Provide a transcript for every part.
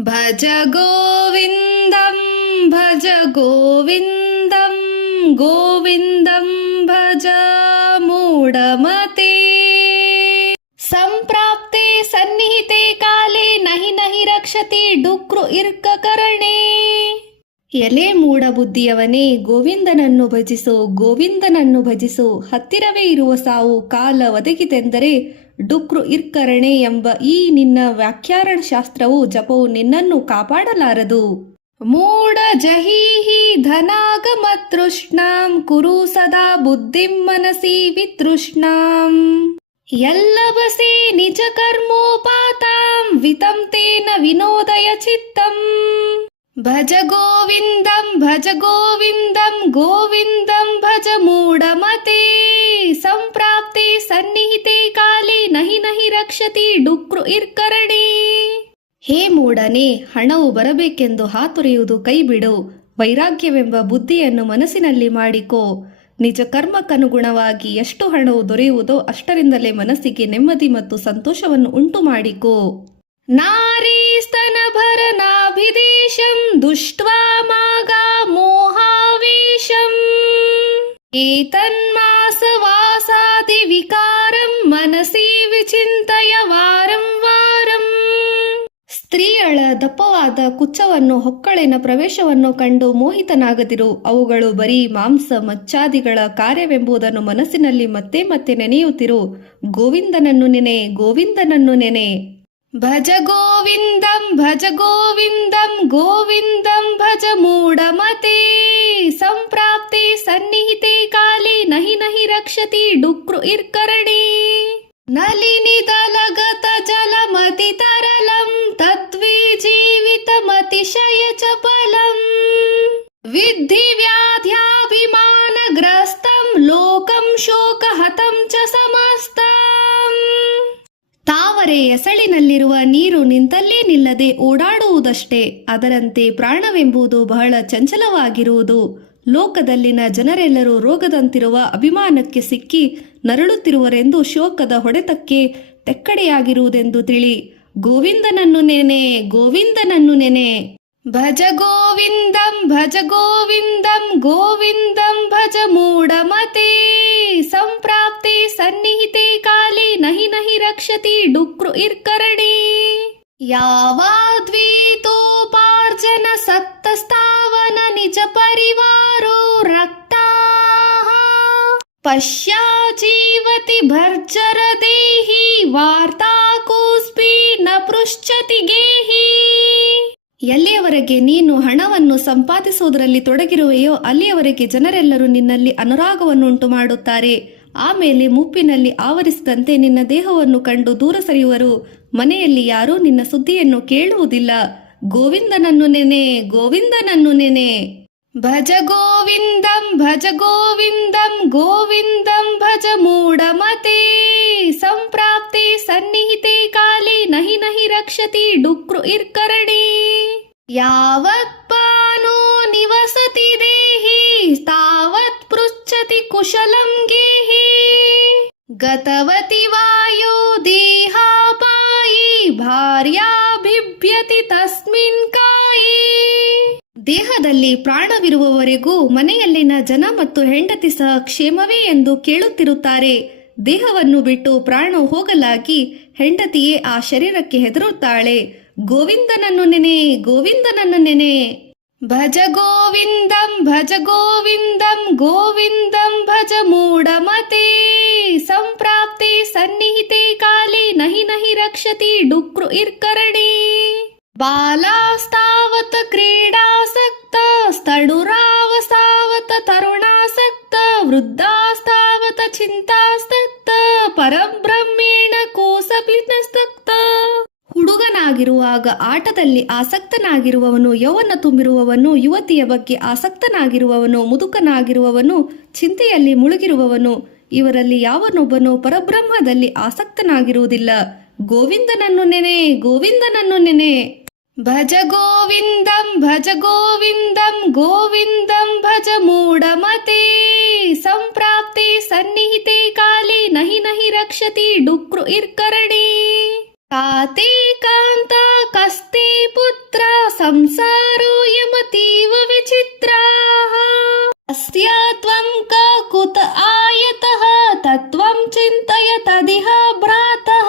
ಭಜ ಗೋವಿಂದಂ ಭಜ ಗೋವಿಂದಂ ಗೋವಿಂದಂ ಭಜ ಮೂಢಮತೆ. ಸಂಪ್ರಾಪ್ತೆ ಸನ್ನಿಹಿತೆ ಕಾಲೇ ನಹಿ ನಹಿ ರಕ್ಷತಿ ಡುಕ್ರು ಇರ್ಕ ಕರಣೆ. ಎಲೆ ಮೂಢ ಬುದ್ಧಿಯವನೇ, ಗೋವಿಂದನನ್ನು ಭಜಿಸು, ಗೋವಿಂದನನ್ನು ಭಜಿಸು. ಹತ್ತಿರವೇ ಇರುವ ಸಾವು ಕಾಲ ಒದಗಿತೆಂದರೆ ಡುಕ್ರು ಇರ್ಕರಣೆ ಎಂಬ ಈ ನಿನ್ನ ವ್ಯಾಖ್ಯಾನ ಶಾಸ್ತ್ರವು ಜಪವು ನಿನ್ನನ್ನು ಕಾಪಾಡಲಾರದು. ಮೂಢ ಜಹೀಹಿ ಧನಾಗಮತೃಷ್ಣಾಂ ಕುರು ಸದಾ ಬುದ್ಧಿಂ ಮನಸಿ ವಿತೃಷ್ಣಾಂ. ಯಲ್ಲಭಸೆ ನಿಜ ಕರ್ಮೋಪಾತಾಂ ವಿತಂ ತೇನ ವಿನೋದಯ ಚಿತ್ತಂ. ಭಜ ಗೋವಿಂದಂ ಭಜ ಗೋವಿಂದಂ ಗೋವಿಂದಂ ಭಜ ಮೂಢಮತೆ. ಸಂಪ್ರಾಪ್ತೆ ಸನ್ನಿಹಿತೆ ಕಾಲೇ ನಹಿ ನಹಿ ರಕ್ಷತಿ ಡುಕ್ರು ಇರ್ಕರಣೆ. ಹೇ ಮೂಢನೇ, ಹಣವು ಬರಬೇಕೆಂದು ಹಾತೊರೆಯುವುದು ಕೈಬಿಡು. ವೈರಾಗ್ಯವೆಂಬ ಬುದ್ಧಿಯನ್ನು ಮನಸ್ಸಿನಲ್ಲಿ ಮಾಡಿಕೋ. ನಿಜ ಕರ್ಮಕ್ಕನುಗುಣವಾಗಿ ಎಷ್ಟು ಹಣವು ದೊರೆಯುವುದೋ ಅಷ್ಟರಿಂದಲೇ ಮನಸ್ಸಿಗೆ ನೆಮ್ಮದಿ ಮತ್ತು ಸಂತೋಷವನ್ನು ಉಂಟು ಮಾಡಿಕೋ. ನಾರೀ ಸ್ತನಭರನಾಭಿದೇಶಂ ದುಷ್ಟ್ವಾ ಮಾಗಾ ಮೋಹಾವೇಶಂ. ಏತನ್ಮಾಸವಾಸಾದಿ ವಿಕಾರಂ ಮನಸಿ ವಿಚಿಂತಯ ವಾರಂ ವಾರಂ. ಸ್ತ್ರೀಯಳ ದಪ್ಪವಾದ ಕುಚ್ಚವನ್ನು ಹೊಕ್ಕಳಿನ ಪ್ರವೇಶವನ್ನು ಕಂಡು ಮೋಹಿತನಾಗದಿರು. ಅವುಗಳು ಬರೀ ಮಾಂಸ ಮಚ್ಚಾದಿಗಳ ಕಾರ್ಯವೆಂಬುದನ್ನು ಮನಸ್ಸಿನಲ್ಲಿ ಮತ್ತೆ ಮತ್ತೆ ನೆನೆಯುತ್ತಿರು. ಗೋವಿಂದನನ್ನು ನೆನೆ, ಗೋವಿಂದನನ್ನು ನೆನೆ. ಭಜ ಗೋವಿಂದಂ ಭಜ ಗೋವಿಂದಂ ಗೋವಿಂದಂ ಭಜ ಮೂಢಮತೆ. ಸಂಪ್ರಾಪ್ತೆ ಸನ್ನಿಹಿತೆ ಕಾಲೇ ನಹಿ ನಹಿ ರಕ್ಷತಿ ಡುಕ್ರು ಇರ್ಕರಣೆ. ನಲಿನಿದಲಗತ ಜಲಮತಿ ತರಲಂ ತದ್ವೇ ಜೀವಿತಮತಿಶಯ ಚಪಲಂ. ವಿದ್ಧಿ ವ್ಯಾಧ್ಯಾಭಿಮಾನಗ್ರಸ್ತಂ ಲೋಕಂ ಶೋಕಹತಂ ಚ ಸಮಸ್ತಂ. ತಾವರೆ ಎಸಳಿನಲ್ಲಿರುವ ನೀರು ನಿಂತಲ್ಲೇ ನಿಲ್ಲದೆ ಓಡಾಡುವುದಷ್ಟೇ. ಅದರಂತೆ ಪ್ರಾಣವೆಂಬುದು ಬಹಳ ಚಂಚಲವಾಗಿರುವುದು. ಲೋಕದಲ್ಲಿನ ಜನರೆಲ್ಲರೂ ರೋಗದಂತಿರುವ ಅಭಿಮಾನಕ್ಕೆ ಸಿಕ್ಕಿ ನರಳುತ್ತಿರುವರೆಂದು ಶೋಕದ ಹೊಡೆತಕ್ಕೆ ತೆಕ್ಕಡೆಯಾಗಿರುವುದೆಂದು ತಿಳಿ. ಗೋವಿಂದನನ್ನು ನೆನೆ, ಗೋವಿಂದನನ್ನು ನೆನೆ. ಭಜ ಗೋವಿಂದಂ ಭಜ ಗೋವಿಂದಂ ಗೋವಿಂದಂ ಭಜ ಮೂಢಮತೆ. ಸಂಪ್ರಾಪ್ತೆ ಸನ್ನಿಹಿತೆ ಕಾಲೇ ನಹಿ ನಹಿ ರಕ್ಷತಿ ಡುಕ್ರು ಇರ್ಕರಣೆ. ಯಾವಾದ್ವೀತೋಪಾರ್ಜನ ಸತ್ತಸ್ತಾವನ ನಿಜ ಪರಿವಾರೋ ರಕ್ತಾಃ. ಪಶ್ಯಾ ಜೀವತಿ ಭರ್ಜರ ದೇಹಿ ವಾರ್ತಾ ಕೂಸ್ಪಿ ನ ಪೃಚ್ಛತಿ ಗೇಹಿ. ಎಲ್ಲಿಯವರೆಗೆ ನೀನು ಹಣವನ್ನು ಸಂಪಾದಿಸುವುದರಲ್ಲಿ ತೊಡಗಿರುವೆಯೋ ಅಲ್ಲಿಯವರೆಗೆ ಜನರೆಲ್ಲರೂ ನಿನ್ನಲ್ಲಿ ಅನುರಾಗವನ್ನುಂಟು ಮಾಡುತ್ತಾರೆ. ಆಮೇಲೆ ಮುಪ್ಪಿನಲ್ಲಿ ಆವರಿಸಿದಂತೆ ನಿನ್ನ ದೇಹವನ್ನು ಕಂಡು ದೂರ ಸರಿಯುವರು. ಮನೆಯಲ್ಲಿ ಯಾರೂ ನಿನ್ನ ಸುದ್ದಿಯನ್ನು ಕೇಳುವುದಿಲ್ಲ. ಗೋವಿಂದನನ್ನು ನೆನೆ, ಗೋವಿಂದನನ್ನು ನೆನೆ. ಭಜ ಗೋವಿಂದಂ ಭಜ ಗೋವಿಂದಂ ಗೋವಿಂದಂ ಭಜ ಮೂಢಮತೆ. ಸಂಪ್ರಾಪ್ತೆ ಸನ್ನಿಹಿತೆ ಕಾಲೇ ನಹಿ ನಹಿ ರಕ್ಷತಿ ಡುಕ್ರು ಇರ್ಕರಣೆ. ಯಾವತ್ ಪಾನೋ ನಿವಸತಿ ದೇಹಿ ತಾವತ್ ಪೃಚ್ಛತಿ ಕುಶಲಂ ಗೇಹಿ. ಗತವತಿ ವಾಯೋ ದೇಹಾಪಾಯಿ ಭಾರ್ಯಾಭಿಭ್ಯತಿ ತಸ್ಮಿನ್ ಕಾಯಿ. ದೇಹದಲ್ಲಿ ಪ್ರಾಣವಿರುವವರೆಗೂ ಮನೆಯಲ್ಲಿನ ಜನ ಮತ್ತು ಹೆಂಡತಿ ಸಹ ಕ್ಷೇಮವೇ ಎಂದು ಕೇಳುತ್ತಿರುತ್ತಾರೆ. ದೇಹವನ್ನು ಬಿಟ್ಟು ಪ್ರಾಣ ಹೋಗಲಾಗಿ ಹೆಂಡತಿಯೇ ಆ ಶರೀರಕ್ಕೆ ಹೆದರುತ್ತಾಳೆ. ಗೋವಿಂದನನ್ನು ನೆನೆ, ಗೋವಿಂದನನ್ನು ನೆನೆ. ಭಜ ಗೋವಿಂದಂ ಭಜ ಗೋವಿಂದಂ ಗೋವಿಂದಂ ಭಜ ಮೂಢಮತೆ. ಸಂಪ್ರಾಪ್ತೆ ಸನ್ನಿಹಿತೆ ಕಾಲೇ ನಹಿ ನಹಿ ರಕ್ಷತಿ ಡುಕ್ರು ಇರ್ಕರಣೆ. ಬಾಲಾಸ್ತಾವತ ಕ್ರೀಡಾಸಕ್ತ ಸ್ತಡುರಾವಸಾವತ ತರುಣಾಸಕ್ತ ವೃದ್ಧಾಸ್ತಾವತ ಚಿಂತಾಸಕ್ತ ಪರಬ್ರಹ್ಮೇಣ ಕೋಸಪಿನಸಕ್ತ. ಹುಡುಗನಾಗಿರುವಾಗ ಆಟದಲ್ಲಿ ಆಸಕ್ತನಾಗಿರುವವನು, ಯೌವನ ತುಂಬಿರುವವನು ಯುವತಿಯ ಬಗ್ಗೆ ಆಸಕ್ತನಾಗಿರುವವನು, ಮುದುಕನಾಗಿರುವವನು ಚಿಂತೆಯಲ್ಲಿ ಮುಳುಗಿರುವವನು, ಇವರಲ್ಲಿ ಯಾವನೊಬ್ಬನು ಪರಬ್ರಹ್ಮದಲ್ಲಿ ಆಸಕ್ತನಾಗಿರುವುದಿಲ್ಲ. ಗೋವಿಂದನನ್ನು ನೆನೆ, ಗೋವಿಂದನನ್ನು ನೆನೆ. ಭಜ ಗೋವಿಂದಂ ಭಜ ಗೋವಿಂದಂ ಗೋವಿಂದಂ ಭಜ ಮೂಢಮತೆ. ಸಂಪ್ರಾಪ್ತೆ ಸನ್ನಿಹಿತೆ ಕಾಲೇ ನಹಿ ನಹಿ ರಕ್ಷತಿ ಡುಕ್ರು ಇರ್ಕರಣೆ. ಕಾತೆ ಕಾಂತ ಕಸ್ತೆ ಪುತ್ರ ಸಂಸಾರೋ ಯಮತೀವ ವಿಚಿತ್ರಾಃ ಅಸ್ಯ ತ್ವಂ ಕ ಕುತ ಆಯತಃ ತತ್ವಂ ಚಿಂತಯ ತದಿಹ ಭ್ರಾತಃ.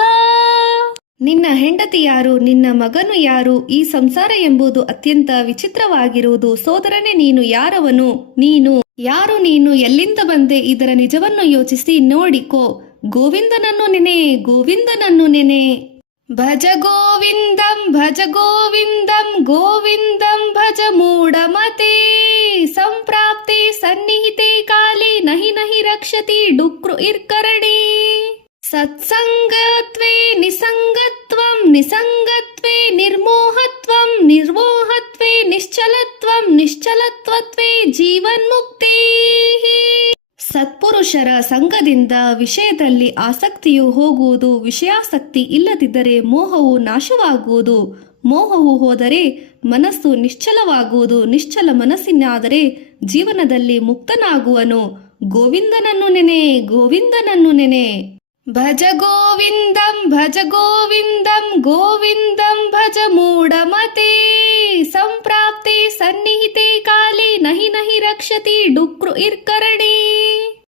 ನಿನ್ನ ಹೆಂಡತಿ ಯಾರು, ನಿನ್ನ ಮಗನು ಯಾರು, ಈ ಸಂಸಾರ ಎಂಬುದು ಅತ್ಯಂತ ವಿಚಿತ್ರವಾಗಿರುವುದು. ಸೋದರನೇ, ನೀನು ಯಾರವನು, ಯಾರು ನೀನು, ಎಲ್ಲಿಂದ ಬಂದೆ, ಇದರ ನಿಜವನ್ನು ಯೋಚಿಸಿ ನೋಡಿಕೋ. ಗೋವಿಂದನನ್ನು ನೆನೆ, ಗೋವಿಂದನನ್ನು ನೆನೆ. ಭಜ ಗೋವಿಂದಂ ಭಜ ಗೋವಿಂದಂ ಗೋವಿಂದಂ ಭಜ ಮೂಢಮತೆ ಸಂಪ್ರಾಪ್ತೆ ಸನ್ನಿಹಿತೆ ಕಾಲೇ ನಹಿ ನಹಿ ರಕ್ಷತಿ ಡುಕ್ರು ಇರ್ಕರಣೆ. ಸತ್ಸಂಗತ್ವೇ ನಿಸಂಗತ್ವಂ ನಿಸಂಗತ್ವೇ ನಿರ್ಮೋಹತ್ವಂ ನಿರ್ಮೋಹತ್ವೇ ನಿಶ್ಚಲತ್ವಂ ನಿಶ್ಚಲತ್ವತ್ವೇ ಜೀವನ್ಮುಕ್ತಿ. ಸತ್ಪುರುಷರ ಸಂಘದಿಂದ ವಿಷಯದಲ್ಲಿ ಆಸಕ್ತಿಯು ಹೋಗುವುದು, ವಿಷಯಾಸಕ್ತಿ ಇಲ್ಲದಿದ್ದರೆ ಮೋಹವು ನಾಶವಾಗುವುದು, ಮೋಹವು ಹೋದರೆ ಮನಸ್ಸು ನಿಶ್ಚಲವಾಗುವುದು, ನಿಶ್ಚಲ ಮನಸ್ಸಿನಾದರೆ ಜೀವನದಲ್ಲಿ ಮುಕ್ತನಾಗುವನು. ಗೋವಿಂದನನ್ನು ನೆನೆ, ಗೋವಿಂದನನ್ನು ನೆನೆ. ಭಜ ಗೋವಿಂದಂ ಭಜ ಗೋವಿಂದಂ ಗೋವಿಂದಂ ಭಜ ಮೂಢಮತೆ ಸಂಪ್ರಾಪ್ತೆ ಸನ್ನಿಹಿತೆ ಕಾಲೇ ನಹಿ ನಹಿ ರಕ್ಷತಿ ಡುಕ್ರು ಇರ್ಕರಣೆ.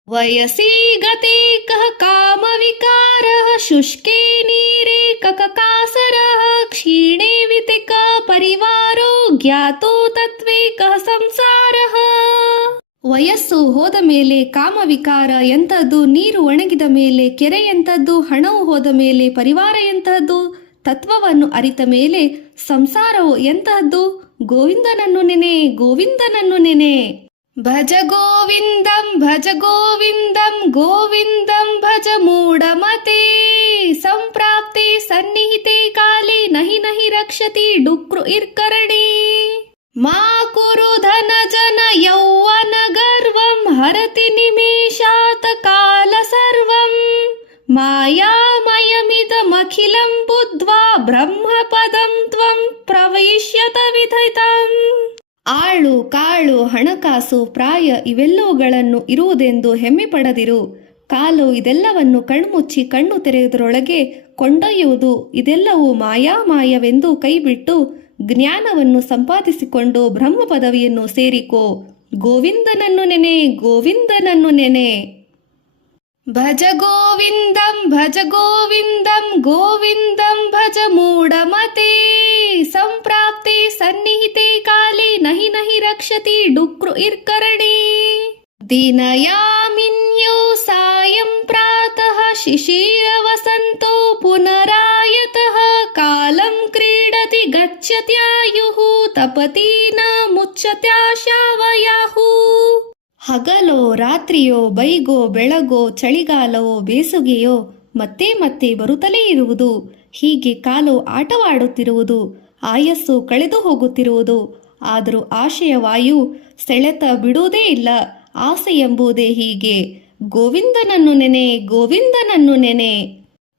ವಯಸಿ ಗತೆ ಕಃ ಕಾಮ ವಿಕಾರಃ ಶುಷ್ಕೆ ನೀರೆ ಕಕಕಾಸರಃ ಕ್ಷೀಣೆ ವಿತಿಕ ಪರಿವಾರೋ ಜ್ಞಾತೋ ತತ್ವೇ ಕಃ ಸಂಸಾರಃ. ವಯಸ್ಸು ಹೋದ ಮೇಲೆ ಕಾಮವಿಕಾರ ಎಂಥದ್ದು, ನೀರು ಒಣಗಿದ ಮೇಲೆ ಕೆರೆ ಎಂಥದ್ದು, ಹಣವು ಹೋದ ಮೇಲೆ ಪರಿವಾರ ಎಂತಹದ್ದು, ತತ್ವವನ್ನು ಅರಿತ ಮೇಲೆ ಸಂಸಾರವು ಎಂತಹದ್ದು. ಗೋವಿಂದನನ್ನು ನೆನೆ, ಗೋವಿಂದನನ್ನು ನೆನೆ. ಭಜ ಗೋವಿಂದಂ ಭಜ ಗೋವಿಂದಂ ಗೋವಿಂದಂ ಭಜ ಮೂಢಮತೆ ಸಂಪ್ರಾಪ್ತೆ ಸನ್ನಿಹಿತೆ ಕಾಲೇ ನಹಿ ನಹಿ ರಕ್ಷತಿ ಡುಕ್ರು ಇರ್ಕರಣೆ. ಮಾ ಕುರು ಧನ ಜನ ಯೌವನ ಗರ್ವಂ ಹರತಿ ನಿಮೇಷಾತ್ ಕಾಲ ಸರ್ವಂ ಮಾಯಾಮಯಮಿದಮಖಿಲಂ ಬುದ್ಧ್ವಾ ಬ್ರಹ್ಮ ಪದಂ ತ್ವಂ ಪ್ರವಿಶ್ಯತ ವಿಧೈತಂ. ಆಳು ಕಾಳು ಹಣಕಾಸು ಪ್ರಾಯ ಇವೆಲ್ಲವುಗಳನ್ನು ಇರುವುದೆಂದು ಹೆಮ್ಮೆ ಪಡದಿರು. ಕಾಲು ಇದೆಲ್ಲವನ್ನು ಕಣ್ಮುಚ್ಚಿ ಕಣ್ಣು ತೆರೆಯುವುದರೊಳಗೆ ಕೊಂಡೊಯ್ಯುವುದು, ಇದೆಲ್ಲವೂ ಮಾಯಾಮಾಯವೆಂದು ಕೈಬಿಟ್ಟು ಜ್ಞಾನವನ್ನು ಸಂಪಾದಿಸಿಕೊಂಡು ಬ್ರಹ್ಮ ಪದವಿಯನ್ನು ಸೇರಿಕೋ. ಗೋವಿಂದನನ್ನು ನೆನೆ, ಗೋವಿಂದನನ್ನು ನೆನೆ. ಭಜ ಗೋವಿಂದಂ ಭಜ ಗೋವಿಂದಂ ಗೋವಿಂದಂ ಭಜ ಮೂಢಮತೆ ಸಂಪ್ರಾಪ್ತೆ ಸನ್ನಿಹಿತೆ ಕಾಲೇ ನಹಿ ನಹಿ ರಕ್ಷತಿ ಡುಕ್ರು ಇರ್ಕರಣೆ. ದಿನಯಾಮಿನ್ಯೋ ಸಾಯಂ ಪ್ರಾತಃ ಶಿಶಿರ ವಸಂತೋ ಪುನರಾಯತಃ ಕಾಲಂ ಕ್ರೀಡತಿ ಗಚ್ಚತ್ಯಾಯುಃ ತಪತಿ ನ ಮುಚ್ಚತ್ಯಾಶಾವಯಾಃ. ಹಗಲೋ ರಾತ್ರಿಯೋ ಬೈಗೋ ಬೆಳಗೋ ಚಳಿಗಾಲವೋ ಬೇಸುಗೆಯೋ ಮತ್ತೆ ಮತ್ತೆ ಬರುತ್ತಲೇ ಇರುವುದು. ಹೀಗೆ ಕಾಲು ಆಟವಾಡುತ್ತಿರುವುದು, ಆಯಸ್ಸು ಕಳೆದು ಹೋಗುತ್ತಿರುವುದು. ಆದರೂ ಆಶೆಯ ವಾಯು ಸೆಳೆತ ಬಿಡುವುದೇ ಇಲ್ಲ. ಆಸೆ ಎಂಬುದೇ ಹೀಗೆ. ಗೋವಿಂದನನ್ನು ನೆನೆ, ಗೋವಿಂದನನ್ನು ನೆನೆ.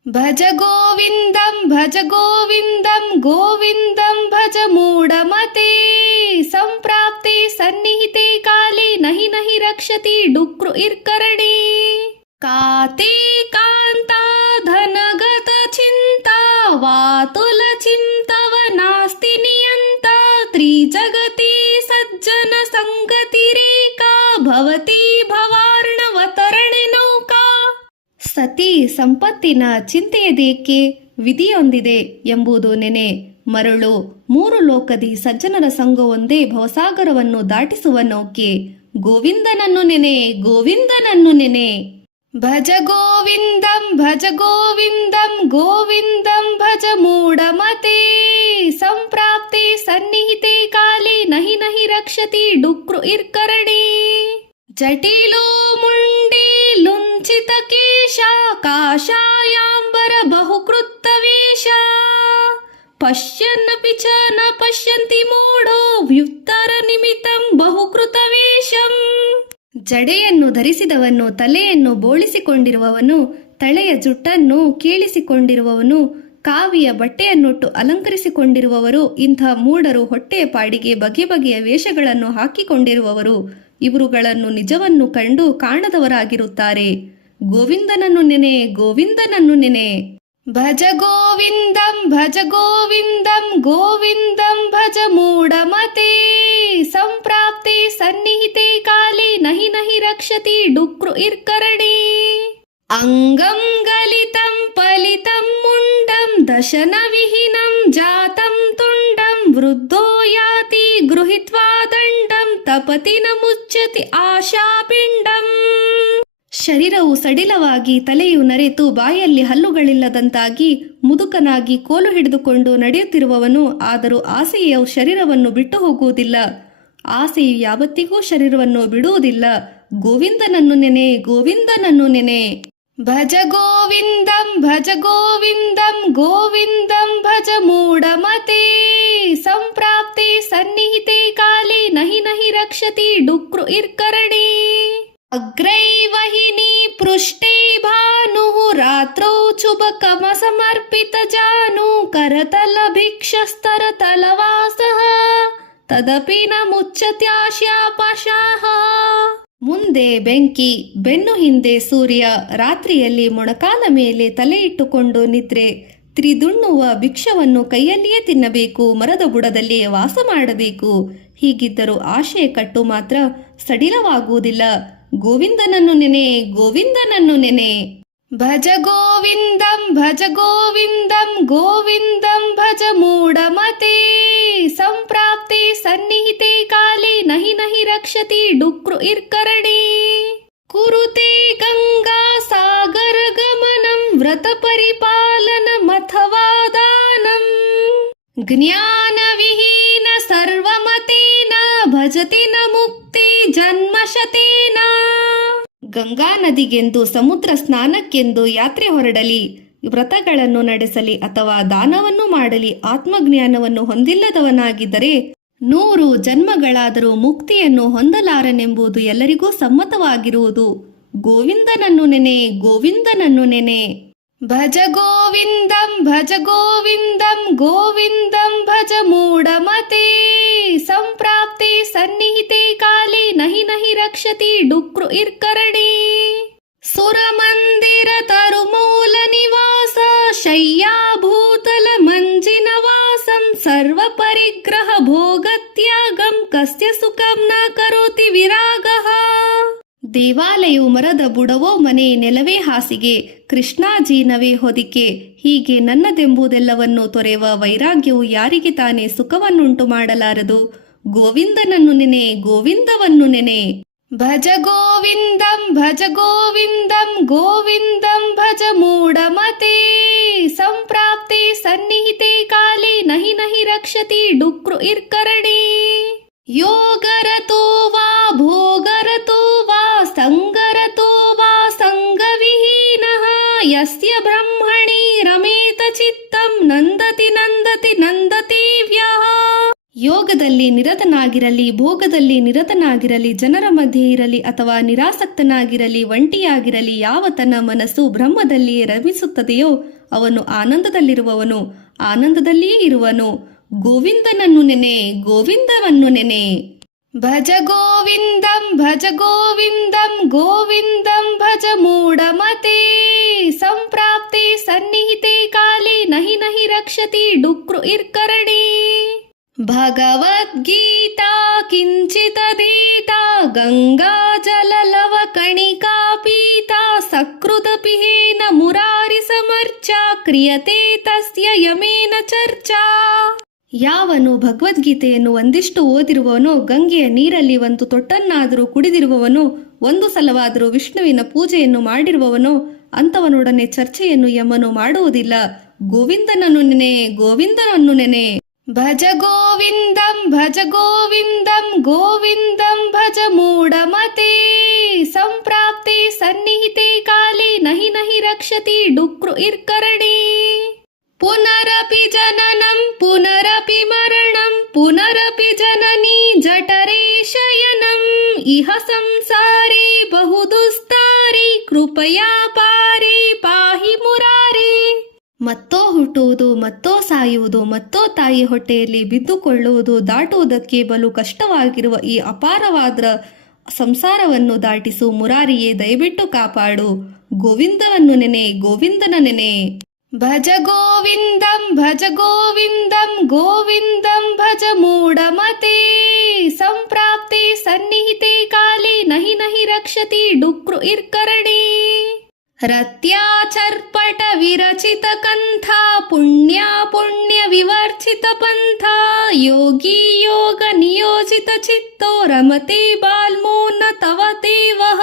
ಭಜ ಗೋವಿಂದಂ ಭಜ ಗೋವಿಂದಂ ಗೋವಿಂದಂ ಭಜ ಮೂಢಮತೆ ಸಂಪ್ರಾಪ್ತೆ ಸನ್ನಿಹಿತೆ ಕಾಲೇ ನಹಿ ನಹಿ ರಕ್ಷತಿ ಡುಕ್ರು ಇರ್ಕರಣೆ. ಕಾತೆ ಕಾಂತಾ ಧನಗತ ಚಿಂತಾ ವಾತುಲ ಚಿಂತವ ನಾಸ್ತಿ ನಿಯಂತ ತ್ರಿಜಗತಿ ಸಜ್ಜನ ಸಂಗತಿರೇಕಾ ಭವತಿ ಭವಾರ್ಣವತರಣೆ ನೌಕಾ. ಸತಿ ಸಂಪತ್ತಿನ ಚಿಂತೆಯದೇಕೆ, ವಿಧಿಯೊಂದಿದೆ ಎಂಬುದು ನೆನೆ. ಮರಳು ಮೂರು ಲೋಕದಿ ಸಜ್ಜನರ ಸಂಘವೊಂದೇ ಭವಸಾಗರವನ್ನು ದಾಟಿಸುವ ನೌಕೆ. ಗೋವಿಂದನನ್ನು ನೆನೆ, ಗೋವಿಂದನನ್ನು ನೆನೆ. ಭಜ ಗೋವಿಂದಂ ಭಜ ಗೋವಿಂದಂ ಗೋವಿಂದಂ ಭಜ ಮೂಢಮತೆ ಸಂಪ್ರಾಪ್ತೆ ಸನ್ನಿಹಿತೆ ಕಾಲೇ ನಹಿ ನಹಿ ರಕ್ಷತಿ ಡುಕ್ರು ಇರ್ಕರಣೆ. ಜಟಿಲೋ ಮುಂಡೆ ಲುಂಚಿತ ಕೇಶ ಕಾಷಾಯಾಂಬರ ಬಹುಕೃತ್ತ ವೇಷ ಪಶ್ಯನ್ನಪಿ ಚ ನ ಪಶ್ಯಂತಿ ಮೂಢೋ ವ್ಯುತ್ತರ ನಿಮಿತ್ತಂ ಬಹುಕೃತ ವೇಷಂ. ಜಡೆಯನ್ನು ಧರಿಸಿದವನು, ತಲೆಯನ್ನು ಬೋಳಿಸಿಕೊಂಡಿರುವವನು, ತಳೆಯ ಜುಟ್ಟನ್ನು ಕೀಳಿಸಿಕೊಂಡಿರುವವನು, ಕಾವಿಯ ಬಟ್ಟೆಯನ್ನುಟ್ಟು ಅಲಂಕರಿಸಿಕೊಂಡಿರುವವರು, ಇಂಥ ಮೂಢರು ಹೊಟ್ಟೆಯ ಪಾಡಿಗೆ ಬಗೆ ಬಗೆಯ ವೇಷಗಳನ್ನು ಹಾಕಿಕೊಂಡಿರುವವರು. ಇವರುಗಳನ್ನು ನಿಜವನ್ನು ಕಂಡು ಕಾಣದವರಾಗಿರುತ್ತಾರೆ. ಗೋವಿಂದನನ್ನು ನೆನೆ, ಗೋವಿಂದನನ್ನು ನೆನೆ. ಭಜ ಗೋವಿಂದಂ ಭಜ ಗೋವಿಂದಂ ಗೋವಿಂದಂ ಭಜ ಮೂಢ रक्षति डुक्रु इर्करणे अंगं गलितं पलितं मुंडं दशनविहीनं जातं तुंडं वृद्धो याति गृहीत्वा दंडं तपति न मुच्यति आशापिंडಂ. ಶರೀರವು ಸಡಿಲವಾಗಿ ತಲೆಯು ನರೆತು ಬಾಯಲ್ಲಿ ಹಲ್ಲುಗಳಿಲ್ಲದಂತಾಗಿ ಮುದುಕನಾಗಿ ಕೋಲು ಹಿಡಿದುಕೊಂಡು ನಡೆಯುತ್ತಿರುವವನು ಆದರೂ ಆಸೆಯು ಶರೀರವನ್ನು ಬಿಟ್ಟು ಹೋಗುವುದಿಲ್ಲ. ಆಸೆಯು ಯಾವತ್ತಿಗೂ ಶರೀರವನ್ನು ಬಿಡುವುದಿಲ್ಲ. ಗೋವಿಂದನನ್ನು ನೆನೆ, ಗೋವಿಂದನನ್ನು ನೆನೆ. ಭಜ ಗೋವಿಂದಂ ಭಜ ಗೋವಿಂದಂ ಗೋವಿಂದಂ ಭಜ ಮೂಢಮತೆ ಸಂಪ್ರಾಪ್ತೆ ಸನ್ನಿಹಿತೆ ಕಾಲೇ ನಹಿ ನಹಿ ರಕ್ಷತಿ ಡುಕ್ರು ಇರ್ಕರಣೆ ಅಗ್ರೈ ವಹಿನಿ ಪೃಷ್ಠೇ ಭಾನುಃ ರಾತ್ರೌ ಚುಬಕಮ ಸಮರ್ಪಿತ ಜಾನು ಕರತಲ ಭಿಕ್ಷಸ್ತರತಲವಾಸಃ ತದಪಿ ನ ಮುಚ್ಯತ್ಯಾಶ್ಯಾಪಶಾಃ. ಮುಂದೆ ಬೆಂಕಿ, ಬೆನ್ನು ಹಿಂದೆ ಸೂರ್ಯ, ರಾತ್ರಿಯಲ್ಲಿ ಮೊಣಕಾಲ ಮೇಲೆ ತಲೆ ಇಟ್ಟುಕೊಂಡು ನಿದ್ರೆ, ತ್ರಿದುಣ್ಣುವ ಭಿಕ್ಷವನ್ನು ಕೈಯಲ್ಲಿಯೇ ತಿನ್ನಬೇಕು, ಮರದ ಬುಡದಲ್ಲಿ ವಾಸ ಮಾಡಬೇಕು. ಹೀಗಿದ್ದರೂ ಆಶಯ ಕಟ್ಟು ಮಾತ್ರ ಸಡಿಲವಾಗುವುದಿಲ್ಲ. ಗೋವಿಂದನನ್ನು ನೆನೆ, ಗೋವಿಂದನನ್ನು ನೆನೆ. ಭಜ ಗೋವಿಂದಂ ಭಜ ಗೋವಿಂದಂ ಗೋವಿಂದಂ ಭಜ ಮೂಢಮತೆ ಸಂಪ್ರಾಪ್ತೆ ಸನ್ನಿಹಿತೆ ಕಾಲೇ ನಹಿ ನಹಿ ರಕ್ಷತಿ ಡುಕ್ರು ಇರ್ಕರಣೆ ಕುರುತೆ ಗಂಗಾ ಸಾಗರ ಗಮನಂ ವ್ರತ ಪರಿಪಾಲನಮಥವಾ ದಾನಂ ಜ್ಞಾನ ವಿಹೀನ ಸರ್ವಮತೇನ ಭಜತಿ ನ ಮುಕ್ತಿ ಜನ್ಮಶತೇನ. ಗಂಗಾ ನದಿಗೆಂದು, ಸಮುದ್ರ ಸ್ನಾನಕ್ಕೆಂದು ಯಾತ್ರೆ ಹೊರಡಲಿ, ವ್ರತಗಳನ್ನು ನಡೆಸಲಿ ಅಥವಾ ದಾನವನ್ನು ಮಾಡಲಿ, ಆತ್ಮಜ್ಞಾನವನ್ನು ಹೊಂದಿಲ್ಲದವನಾಗಿದ್ದರೆ 100 ಜನ್ಮಗಳಾದರೂ ಮುಕ್ತಿಯನ್ನು ಹೊಂದಲಾರನೆಂಬುದು ಎಲ್ಲರಿಗೂ ಸಮ್ಮತವಾಗಿರುವುದು. ಗೋವಿಂದನನ್ನು ನೆನೆ, ಗೋವಿಂದನನ್ನು ನೆನೆ. ಭಜ ಗೋವಿಂದಂ ಭಜ ಗೋವಿಂದಂ ಗೋವಿಂದಂ ಭಜ ಮೂಢಮತೆ ಸಂಪ್ರಾಪ್ತೆ ಸನ್ನಿಹಿತೆ ಕಾಲೇ ನಹಿ ನಹಿ ರಕ್ಷತಿ ಡುಕ್ರು ಇರ್ಕರಣೆ ಸುರಮಂದಿರ ತರುಮೂಲ ನಿವಾಸ ಶಯ್ಯಾಭೂತಲ ಮಂಜಿನ ವಾಸಂ ಸರ್ವ ಪರಿಗ್ರಹ ಭೋಗತ್ಯಾಗಂ ಕಸ್ಯ ಸುಖಂ ನ ಕರೋತಿ ವಿರಾಗಃ. ದೇವಾಲಯವು ಮರದ ಬುಡವೋ ಮನೆ, ನೆಲವೇ ಹಾಸಿಗೆ, ಕೃಷ್ಣಾಜೀನವೇ ಹೊದಿಕೆ. ಹೀಗೆ ನನ್ನದೆಂಬುದೆಲ್ಲವನ್ನು ತೊರೆವ ವೈರಾಗ್ಯವು ಯಾರಿಗೆ ತಾನೇ ಸುಖವನ್ನುಂಟು ಮಾಡಲಾರದು. ಗೋವಿಂದನನ್ನು ನೆನೆ, ಗೋವಿಂದವನ್ನು ನೆನೆ. ಭಜ ಗೋವಿಂದಂ ಭಜ ಗೋವಿಂದಂ ಗೋವಿಂದಂ ಭಜ ಮೂಢಮತೆ ಸಂಪ್ರಾಪ್ತೆ ಸನ್ನಿಹಿತೆ ಕಾಲೇ ನಹಿ ನಹಿ ರಕ್ಷತಿ ಡುಕ್ರು ಇರ್ಕರಣೆ ಯೋಗರತೋ ವಾ ಭೋಗರತೋ ವಾ ಸಂಗರತೋ ವಾ ಸಂಗವಿಹೀನಃ ಯಸ್ಯ ಬ್ರಹ್ಮಣಿ ರಮೇತ ಚಿತ್ತಂ ನಂದತಿ ನಂದತಿ ನಂದತೀವ್ಯಃ. ಯೋಗದಲ್ಲಿ ನಿರತನಾಗಿರಲಿ, ಭೋಗದಲ್ಲಿ ನಿರತನಾಗಿರಲಿ, ಜನರ ಮಧ್ಯೆ ಇರಲಿ ಅಥವಾ ನಿರಾಸಕ್ತನಾಗಿರಲಿ, ಒಂಟಿಯಾಗಿರಲಿ, ಯಾವ ತನ್ನ ಮನಸ್ಸು ಬ್ರಹ್ಮದಲ್ಲಿಯೇ ರಮಿಸುತ್ತದೆಯೋ ಅವನು ಆನಂದದಲ್ಲಿರುವವನು, ಆನಂದದಲ್ಲಿಯೇ ಇರುವನು. ಗೋವಿಂದನನ್ನು ನೆನೆ, ಗೋವಿಂದವನ್ನು ನೆನೆ. ಭಜ ಗೋವಿಂದಂ ಭಜ ಗೋವಿಂದಂ ಗೋವಿಂದಂ ಭಜ ಮೂಢಮತೆ ಸಂಪ್ರಾಪ್ತೆ ಸನ್ನಿಹಿತೆ ಕಾಲೇ ನಹಿ ನಹಿ ರಕ್ಷತಿ ಡುಕ್ರು ಇರ್ಕರಣೆ ಭಗವದ್ಗೀತಾ ಕಿಂಚಿತದೀತಾ ಗಂಗಾ ಜಲಲವ ಕಣಿಕಾ ಪೀತಾ ಸಕೃತ ಪಿಹೇನ ಮುರಾರಿ ಸಮರ್ಚಾ ಕ್ರಿಯತೆ ತಸ್ಯ ಯಮೇನ ಚರ್ಚಾ. ಯಾವನು ಭಗವದ್ಗೀತೆಯನ್ನು ಒಂದಿಷ್ಟು ಓದಿರುವವನೋ, ಗಂಗೆಯ ನೀರಲ್ಲಿ ಒಂದು ತೊಟ್ಟನ್ನಾದರೂ ಕುಡಿದಿರುವವನೋ, ಒಂದು ಸಲವಾದರೂ ವಿಷ್ಣುವಿನ ಪೂಜೆಯನ್ನು ಮಾಡಿರುವವನೋ ಅಂಥವನೊಡನೆ ಚರ್ಚೆಯನ್ನು ಯಮನು ಮಾಡುವುದಿಲ್ಲ. ಗೋವಿಂದನನ್ನು ನೆನೆ, ಗೋವಿಂದನನ್ನು ನೆನೆ. ಭಜ ಗೋವಿಂದಂ ಭಜ ಗೋವಿಂದಂ ಗೋವಿಂದಂ ಭಜ ಮೂಢಮತೆ ಸಂಪ್ರಾಪ್ತೆ ಸನ್ನಿಹಿತೆ ಕಾಲೇ ನಹಿ ನಹಿ ರಕ್ಷತಿ ಡುಕ್ರು ಇರ್ಕರಣೆ ಪುನರಪಿ ಜನನಂ ಪುನರಪಿ ಮರಣಂ ಪುನರಪಿ ಜನನಿ ಜಠರೇ ಶಯನಂ ಇಹ ಸಂಸಾರೇ ಬಹುದುಸ್ತಾರಿ ಕೃಪಯಾ ಪಾರಿ ಪಾಹಿ ಮುರಾರಿ. ಮತ್ತೋ ಹುಟ್ಟುವುದು, ಮತ್ತೋ ಸಾಯುವುದು, ಮತ್ತೋ ತಾಯಿ ಹೊಟ್ಟೆಯಲ್ಲಿ ಬಿದ್ದುಕೊಳ್ಳುವುದು ದಾಟುವುದಕ್ಕೆ ಬಲು ಕಷ್ಟವಾಗಿರುವ ಈ ಅಪಾರವಾದ ಸಂಸಾರವನ್ನು ದಾಟಿಸು ಮುರಾರಿಯೇ, ದಯವಿಟ್ಟು ಕಾಪಾಡು. ಗೋವಿಂದವನ್ನು ನೆನೆ, ಗೋವಿಂದನ ನೆನೆ. ಭಜ ಗೋವಿಂದಂ ಭಜ ಗೋವಿಂದಂ ಗೋವಿಂದಂ ಭಜ ಮೂಢಮತೆ ಸಂಪ್ರಾಪ್ತೆ ಸನ್ನಿಹಿತೆ ಕಾಲೇ ನಹಿ ನಹಿ ರಕ್ಷತಿ ಯಥಾ ಯೋಗಿ ಯೋಗ ನಿಯೋಜಿತ ಚಿತ್ತೋ ರಮತೆ ಬಾಲ್ಮೋನ್ನ ತವ ದೇವಃ.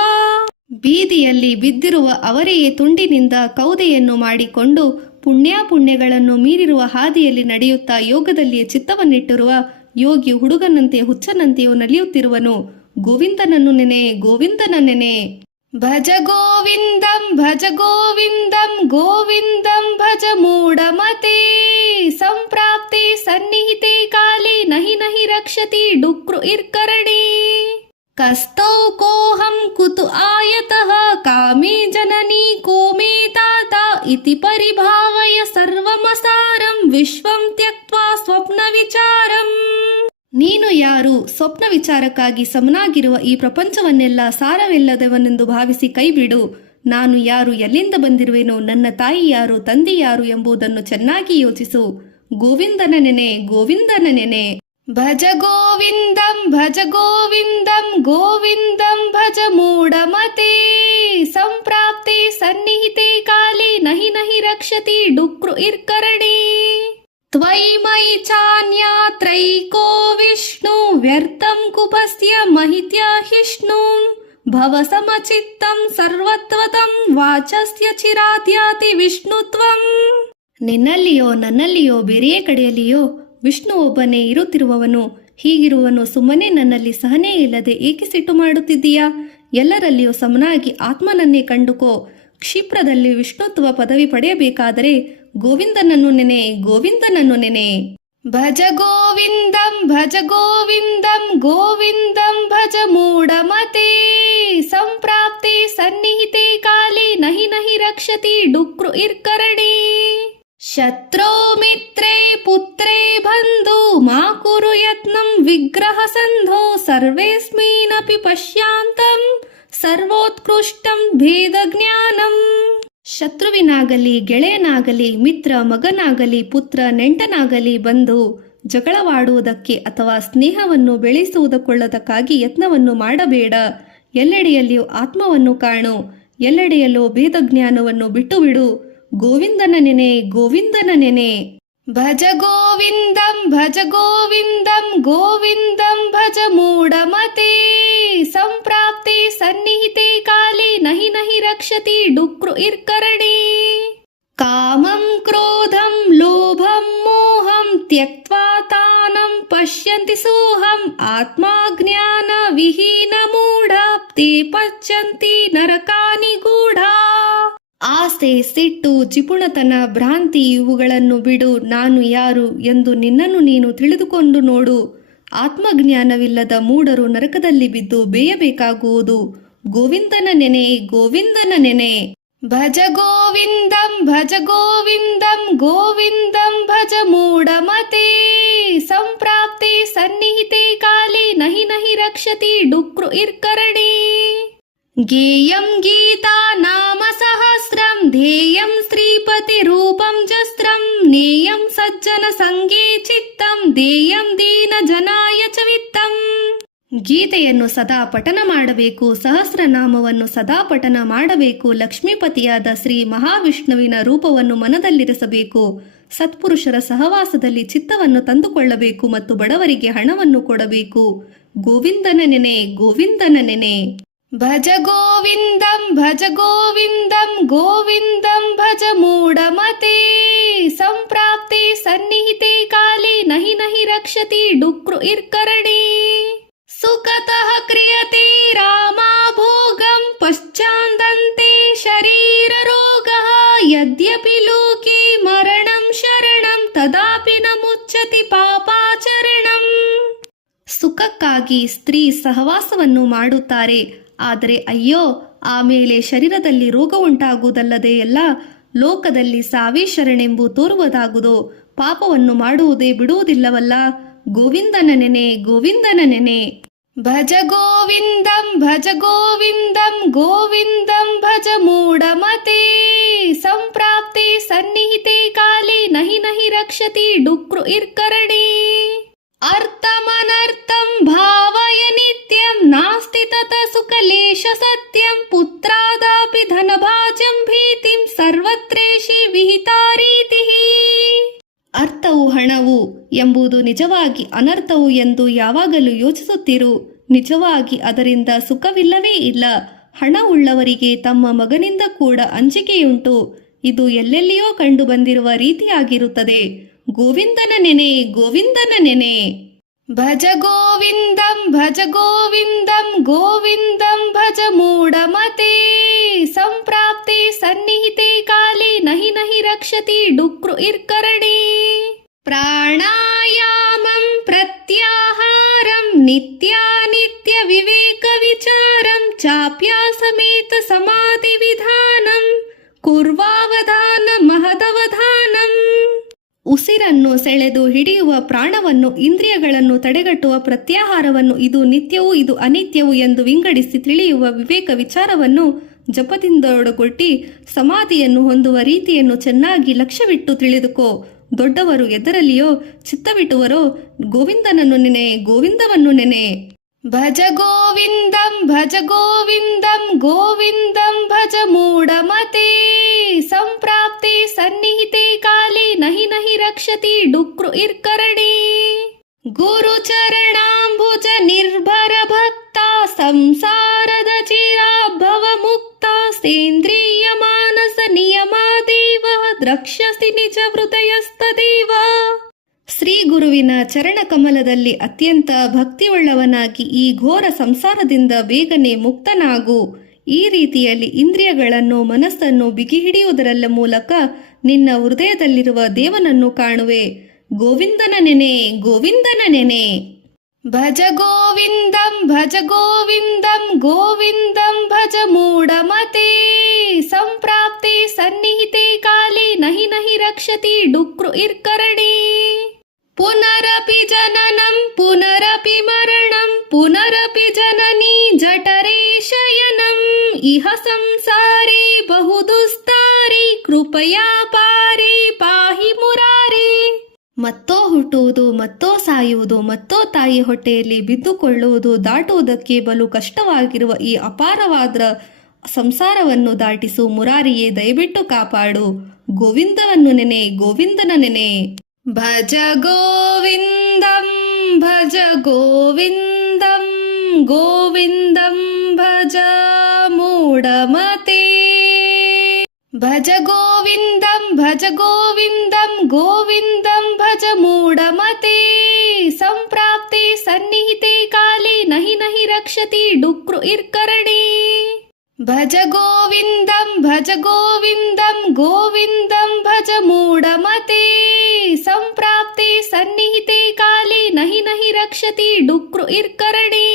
ಬೀದಿಯಲ್ಲಿ ಬಿದ್ದಿರುವ ಅವರೆಯೇ ತುಂಡಿನಿಂದ ಕೌದೆಯನ್ನು ಮಾಡಿಕೊಂಡು ಪುಣ್ಯಗಳನ್ನು ಮೀರಿರುವ ಹಾದಿಯಲ್ಲಿ ನಡೆಯುತ್ತಾ ಯೋಗದಲ್ಲಿಯೇ ಚಿತ್ತವನ್ನಿಟ್ಟಿರುವ ಯೋಗಿ ಹುಡುಗನಂತೆ ಹುಚ್ಚನಂತೆಯೂ ನಲಿಯುತ್ತಿರುವನು. ಗೋವಿಂದನನ್ನು ನೆನೆ, ಗೋವಿಂದನ ನೆನೆ. ಭಜ ಗೋವಿಂದಂ ಭಜ ಗೋವಿಂದಂ ಗೋವಿಂದಂ ಭಜ ಮೂಢಮತೆ. ಸಂಪ್ರಾಪ್ತೆ ಸನ್ನಿಹಿತೆ ಕಾಲೇ ನಹಿ ನಹಿ ರಕ್ಷತಿ ಡುಕ್ರು ಇರ್ಕರಣೆ. ಕಸ್ತೌ ಕೋಹಂ ಕುತು ಆಯತಃ ಕಾಮೇ ಜನನಿ ಕೋಮೇ ತಾತ ಇತಿ ಪರಿಭಾವಯ ಸರ್ವಮಸಾರಂ ವಿಶ್ವಂ ತ್ಯಕ್ತ್ವಾ ಸ್ವಪ್ನ ವಿಚಾರಂ. ನೀನು ಯಾರು? ಸ್ವಪ್ನ ವಿಚಾರಕ್ಕಾಗಿ ಸಮನಾಗಿರುವ ಈ ಪ್ರಪಂಚವನ್ನೆಲ್ಲ ಸಾರವಿಲ್ಲದವನೆಂದು ಭಾವಿಸಿ ಕೈಬಿಡು. ನಾನು ಯಾರು, ಎಲ್ಲಿಂದ ಬಂದಿರುವೆನು, ನನ್ನ ತಾಯಿ ಯಾರು, ತಂದೆ ಯಾರು ಎಂಬುದನ್ನು ಚೆನ್ನಾಗಿ ಯೋಚಿಸು. ಗೋವಿಂದನ ನೆನೆ, ಗೋವಿಂದನ ನೆನೆ. ಭಜ ಗೋವಿಂದಂ ಭಜ ಗೋವಿಂದಂ ಗೋವಿಂದಂ ಭಜ ಮೂಢಮತೆ. ಸಂಪ್ರಾಪ್ತೆ ಸನ್ನಿಹಿತೆ ಕಾಲೇ ನಹಿ ನಹಿ ರಕ್ಷತಿ ಡುಕ್ರು ಇರ್ಕರಣೆ. ತ್ವಯಿ ಮಯಿ ಚಾನ್ಯಾತ್ರೈಕೋ ವಿಷ್ಣು ವ್ಯರ್ಥಂ ಕುಪಸ್ಯ ಮಹಿತ್ಯ ಹಿಷ್ಣು. ಭವ ಸಮಚಿತ್ತಂ ಸರ್ವತ್ವತಂ ವಾಚಸ್ಯ ಚಿರಾತ್ಯಾತಿ ವಿಷ್ಣುತ್ವಂ. ನಿನ್ನಲ್ಲಿಯೋ ನನ್ನಲ್ಲಿಯೋ ಬೇರೆಯೇ ಕಡೆಯಲ್ಲಿಯೋ ವಿಷ್ಣು ಒಬ್ಬನೇ ಇರುತ್ತಿರುವವನು. ಹೀಗಿರುವನು ಸುಮ್ಮನೆ ನನ್ನಲ್ಲಿ ಸಹನೆ ಇಲ್ಲದೆ ಏಕೆ ಸಿಟ್ಟು ಮಾಡುತ್ತಿದ್ದೀಯಾ? ಎಲ್ಲರಲ್ಲಿಯೂ ಸಮನಾಗಿ ಆತ್ಮನನ್ನೇ ಕಂಡುಕೋ. ಕ್ಷಿಪ್ರದಲ್ಲಿ ವಿಷ್ಣುತ್ವ ಪದವಿ ಪಡೆಯಬೇಕಾದರೆ ಗೋವಿಂದನನ್ನು ನೆನೆ, ಗೋವಿಂದನನ್ನು ನೆನೆ. ಭಜ ಗೋವಿಂದಂ ಭಜ ಗೋವಿಂದಂ ಗೋವಿಂದಂ ಭಜ ಮೂಢಮತೆ. ಸಂಪ್ರಾಪ್ತೆ ಸನ್ನಿಹಿತೆ ಕಾಲೇ ನಹಿ ನಹಿ ರಕ್ಷತಿ ಡುಕ್ರು ಇರ್ಕರಣೆ. ಶತ್ರೋ ಮಿತ್ರೇ ಪುತ್ರೇ ಬಂಧು ಮಾ ಕುರು ಯತ್ನಂ ವಿಗ್ರಹ ಸಂಧೋ. ಸರ್ವೇಸ್ಮಿನಪಿ ಪಶ್ಯಾಂತಂ ಸರ್ವೋತ್ಕೃಷ್ಟಂ ಭೇದ ಜ್ಞಾನಂ. ಶತ್ರುವಿನಾಗಲಿ ಗೆಳೆಯನಾಗಲಿ ಮಿತ್ರ ಮಗನಾಗಲಿ ಪುತ್ರ ನೆಂಟನಾಗಲಿ ಬಂದು ಜಗಳವಾಡುವುದಕ್ಕೆ ಅಥವಾ ಸ್ನೇಹವನ್ನು ಬೆಳೆಸುವುದಕ್ಕೊಳ್ಳೋದಕ್ಕಾಗಿ ಯತ್ನವನ್ನು ಮಾಡಬೇಡ. ಎಲ್ಲೆಡೆಯಲ್ಲಿಯೂ ಆತ್ಮವನ್ನು ಕಾಣು. ಎಲ್ಲೆಡೆಯಲ್ಲೂ ಭೇದ ಜ್ಞಾನವನ್ನು ಬಿಟ್ಟು ಬಿಡು. ಗೋವಿಂದನ ನೆನೆ, ಗೋವಿಂದನ ನೆನೆ. ಭಜ ಗೋವಿಂದಂ ಭಜ ಗೋವಿಂದಂ ಗೋವಿಂದಂ ಭಜ ಮೂಢಮತೆ. ಸಂಪ್ರಾಪ್ತೆ ಸನ್ನಿಹಿತೆ ಕಾಲೇ ನಹಿ ನಹಿ ರಕ್ಷತಿ ಡುಕ್ರು ಇರ್ಕರಣೆ. ಕಾಮಂ ಕ್ರೋಧಂ ಲೋಭಂ ಮೋಹಂ ತ್ಯಕ್ತ್ವಾ ತಾನಂ ಪಶ್ಯಂತಿ ಸೋಹಂ. ಆತ್ಮಾ ಜ್ಞಾನ ವಿಹೀನ ಮೂಢ ತೇ ಪಶ್ಯಂತಿ ನರಕಾನಿ ಗೂಢ. ಆಸೆ, ಸಿಟ್ಟು, ಜಿಪುಣತನ, ಭ್ರಾಂತಿ ಇವುಗಳನ್ನು ಬಿಡು. ನಾನು ಯಾರು ಎಂದು ನಿನ್ನನ್ನು ನೀನು ತಿಳಿದುಕೊಂಡು ನೋಡು. ಆತ್ಮಜ್ಞಾನವಿಲ್ಲದ ಮೂಢರು ನರಕದಲ್ಲಿ ಬಿದ್ದು ಬೇಯಬೇಕಾಗುವುದು. ಗೋವಿಂದನ ನೆನೆ, ಗೋವಿಂದನ ನೆನೆ. ಭಜ ಗೋವಿಂದಂ ಭಜ ಗೋವಿಂದಂ ಗೋವಿಂದಂ ಭಜ ಮೂಢಮತೆ. ಸಂಪ್ರಾಪ್ತೆ ಸನ್ನಿಹಿತೆ ಕಾಲೇ ನಹಿ ನಹಿ ರಕ್ಷತಿ ಡುಕ್ರು ಇರ್ಕರಣೆ. ಗೇಯಂ ಗೀತಾ ನಾಮ ಸಹಸ್ರಂ ಧ್ಯೇಯಂ ಶ್ರೀಪತಿ ರೂಪಂ ಜಸ್ತ್ರಂ. ನೇಯಂ ಸಜ್ಜನ ಸಂಗೇ ಚಿತ್ತಂ ದೇಯಂ ದೀನ ಜನಾಯ ಚ ವಿತ್ತಂ. ಗೀತೆಯನ್ನು ಸದಾ ಪಠನ ಮಾಡಬೇಕು. ಸಹಸ್ರನಾಮವನ್ನು ಸದಾ ಪಠನ ಮಾಡಬೇಕು. ಲಕ್ಷ್ಮೀಪತಿಯಾದ ಶ್ರೀ ಮಹಾವಿಷ್ಣುವಿನ ರೂಪವನ್ನು ಮನದಲ್ಲಿರಿಸಬೇಕು. ಸತ್ಪುರುಷರ ಸಹವಾಸದಲ್ಲಿ ಚಿತ್ತವನ್ನು ತಂದುಕೊಳ್ಳಬೇಕು ಮತ್ತು ಬಡವರಿಗೆ ಹಣವನ್ನು ಕೊಡಬೇಕು. ಗೋವಿಂದನ ನೆನೆ, ಗೋವಿಂದನ ನೆನೆ. ಭಜ ಗೋವಿಂದಂ ಭಜ ಗೋವಿಂದಂ ಗೋವಿಂದಂ ಭಜ ಮೂಢಮತೆ. ಸಂಪ್ರಾಪ್ತೆ ಸನ್ನಿಹಿತೆ ಕಾಲೇ ನಹಿ ನಹಿ ರಕ್ಷತಿ ಡುಕ್ರು ಇರ್ಕರಣೆ. ಸುಖತಃ ಕ್ರಿಯತೆ ರಾಮಾ ಭೋಗಂ ಪಶ್ಚಾದಂತೆ ಶರೀರ ರೋಗಃ. ಯದ್ಯಪಿ ಲೋಕೆ ಮರಣಂ ಶರಣಂ ತದಾಪಿ ನ ಮುಚ್ಚತಿ ಪಾಪಾಚರಣಂ. ಸುಖಕ್ಕಾಗಿ ಸ್ತ್ರೀ ಸಹವಾಸವನ್ನು ಮಾಡುತ್ತಾರೆ. ಆದರೆ ಅಯ್ಯೋ, ಆಮೇಲೆ ಶರೀರದಲ್ಲಿ ರೋಗ ಉಂಟಾಗುವುದಲ್ಲದೆ ಎಲ್ಲ ಲೋಕದಲ್ಲಿ ಸಾವೇ ಶರಣೆಂಬು ತೋರುವುದಾಗುವುದು. ಪಾಪವನ್ನು ಮಾಡುವುದೇ ಬಿಡುವುದಿಲ್ಲವಲ್ಲ. ಗೋವಿಂದನ ನೆನೆ, ಗೋವಿಂದನ ನೆನೆ. ಭಜ ಗೋವಿಂದಂ ಭಜ ಗೋವಿಂದಂ ಗೋವಿಂದಂ ಭಜ ಮೂಢಮತೆ. ಸಂಪ್ರಾಪ್ತೆ ಸನ್ನಿಹಿತೆ ಕಾಲೇ ನಹಿ ನಹಿ ರಕ್ಷತಿ ಡುಕ್ರು ಇರ್ಕರಣೆ. ಅರ್ಥಮನರ್ಥಂ ಭಾವಯ ನಿತ್ಯಂ ನಾಸ್ತಿ ತತ ಸುಖಲೇಶ ಸತ್ಯಂ. ಪುತ್ರಾದಾಪಿ ಧನಭಾಜಂ ಭೀತಿಂ ಸರ್ವತ್ರೇಷಿ ವಿಹಿತಾ ರೀತಿಃ. ಅರ್ಥವು ಹಣವು ಎಂಬುದು ನಿಜವಾಗಿ ಅನರ್ಥವು ಎಂದು ಯಾವಾಗಲೂ ಯೋಚಿಸುತ್ತಿರು. ನಿಜವಾಗಿ ಅದರಿಂದ ಸುಖವಿಲ್ಲವೇ ಇಲ್ಲ. ಹಣವುಳ್ಳವರಿಗೆ ತಮ್ಮ ಮಗನಿಂದ ಕೂಡ ಅಂಜಿಕೆಯುಂಟು. ಇದು ಎಲ್ಲೆಲ್ಲಿಯೋ ಕಂಡು ಬಂದಿರುವ ರೀತಿಯಾಗಿರುತ್ತದೆ. ಗೋವಿಂದನ ನೆನೆ, ಗೋವಿಂದನ ನೆನೆ. ಭಜ ಗೋವಿಂದಂ ಭಜ ಗೋವಿಂದಂ ಗೋವಿಂದಂ ಭಜ ಮೂಢಮತೆ. ಸಂಪ್ರಾಪ್ತೆ ಸನ್ನಿಹಿತೆ ಕಾಲೇ ನಹಿ ನಹಿ ರಕ್ಷತಿ ಡುಕ್ರು ಇರ್ಕರಣೆ. ಪ್ರಾಣಾಯಾಮಂ ಪ್ರತ್ಯಾಹಾರಂ ನಿತ್ಯಾನಿತ್ಯ ವಿವೇಕ ವಿಚಾರಂ ಚಾಪ್ಯಾಸಮೇತ ಸಮಾಧಿ ವಿಧಾನಂ ಕುರ್ವಾವಧಾನ ಮಹದವಧಾನಂ. ಉಸಿರನ್ನು ಸೆಳೆದು ಹಿಡಿಯುವ ಪ್ರಾಣವನ್ನು, ಇಂದ್ರಿಯಗಳನ್ನು ತಡೆಗಟ್ಟುವ ಪ್ರತ್ಯಾಹಾರವನ್ನು, ಇದು ನಿತ್ಯವೂ ಇದು ಅನಿತ್ಯವೂ ಎಂದು ವಿಂಗಡಿಸಿ ತಿಳಿಯುವ ವಿವೇಕ ವಿಚಾರವನ್ನು ಜಪದಿಂದೊಡಗೊಟ್ಟಿ ಸಮಾಧಿಯನ್ನು ಹೊಂದುವ ರೀತಿಯನ್ನು ಚೆನ್ನಾಗಿ ಲಕ್ಷ್ಯವಿಟ್ಟು ತಿಳಿದುಕೋ. ದೊಡ್ಡವರು ಎದರಲ್ಲಿಯೋ ಚಿತ್ತವಿಟ್ಟುವರೋ ಗೋವಿಂದನನ್ನು ನೆನೆ, ಗೋವಿಂದವನ್ನು ನೆನೆ. ಭಜ ಗೋವಿಂದಂ ಭಜ ಗೋವಿಂದಂ ಗೋವಿಂದಂ ಭಜ ಮೂಢಮತೆ. ಸಂಪ್ರಾಪ್ತೆ ಸನ್ನಿಹಿತೆ ಕಾಲೇ ನಹಿ ನಹಿ ರಕ್ಷತಿ ಡುಕ್ರು ಇರ್ಕರಣೆ. ಗುರುಚರಣಾಂಬುಜ ನಿರ್ಭರ ಭಕ್ತ ಸಂಸಾರದ ಚಿರಾಭವ ಮುಕ್ತ. ಸೇಂದ್ರಿಯ ಮಾನಸ ನಿಯಮಾದೇವ ದ್ರಕ್ಷ್ಯಸಿ ನಿಜ ಹೃದಯಸ್ಥದೇವ. ಶ್ರೀ ಗುರುವಿನ ಚರಣ ಕಮಲದಲ್ಲಿ ಅತ್ಯಂತ ಭಕ್ತಿಯುಳ್ಳವನಾಗಿ ಈ ಘೋರ ಸಂಸಾರದಿಂದ ಬೇಗನೆ ಮುಕ್ತನಾಗು. ಈ ರೀತಿಯಲ್ಲಿ ಇಂದ್ರಿಯಗಳನ್ನು, ಮನಸ್ಸನ್ನು ಬಿಗಿ ಹಿಡಿಯುವುದರ ಮೂಲಕ ನಿನ್ನ ಹೃದಯದಲ್ಲಿರುವ ದೇವನನ್ನು ಕಾಣುವೆ. ಗೋವಿಂದನ ನೆನೆ, ಗೋವಿಂದನ ನೆನೆ. ಭಜ ಗೋವಿಂದಂ ಭಜ ಗೋವಿಂದಂ ಗೋವಿಂದಂ ಭಜ ಮೂಢಮತೆ. ಸಂಪ್ರಾಪ್ತೆ ಸನ್ನಿಹಿತೆ ಕಾಲೇ ನಹಿ ನಹಿ ರಕ್ಷತಿ ಡುಕ್ರು ಇರ್ಕರಣೆ. ಪುನರಪಿ ಜನನಂ ಪುನರಪಿ ಮರಣಂ ಪುನರಪಿ ಜನನಿ ಜಠರೇ ಶಯನಂ. ಇಹ ಸಂಸಾರೇ ಬಹುದುಸ್ತಾರಿ ಕೃಪಯಾ ಪಾರಿ ಪಾಹಿ ಮುರಾರಿ. ಮತ್ತೋ ಹುಟ್ಟುವುದು, ಮತ್ತೋ ಸಾಯುವುದು, ಮತ್ತೋ ತಾಯಿ ಹೊಟ್ಟೆಯಲ್ಲಿ ಬಿದ್ದುಕೊಳ್ಳುವುದು ದಾಟುವುದಕ್ಕೆ ಬಲು ಕಷ್ಟವಾಗಿರುವ ಈ ಅಪಾರವಾದ ಸಂಸಾರವನ್ನು ದಾಟಿಸು ಮುರಾರಿಯೇ, ದಯವಿಟ್ಟು ಕಾಪಾಡು. ಗೋವಿಂದವನ್ನು ನೆನೆ, ಗೋವಿಂದನ ನೆನೆ. ಭಜ ಗೋವಿಂದಂ ಭಜ ಗೋವಿಂದಂ ಗೋವಿಂದಂ ಭಜ ಮೂಢಮತೆ. ಭಜ ಗೋವಿಂದಂ ಭಜ ಗೋವಿಂದಂ ಗೋವಿಂದಂ ಭಜ ಮೂಢಮತೆ. ಸಂಪ್ರಾಪ್ತೆ ಸನ್ನಿಹಿತೆ ಕಾಲೇ ನಹಿ ನಹಿ ರಕ್ಷತಿ ಡುಕ್ರು ಇರ್ಕರಣೆ. ಭಜ ಗೋವಿಂದಂ ಭಜ ಗೋವಿಂದಂ ಗೋವಿಂದಂ ಭಜ ಮೂಢಮತೆ. ಸಂಪ್ರಾಪ್ತೆ ಸನ್ನಿಹಿತೆ ಕಾಲೇ ನಹಿ ನಹಿ ರಕ್ಷತಿ ಡುಕ್ರು ಇರ್ಕರಣೆ.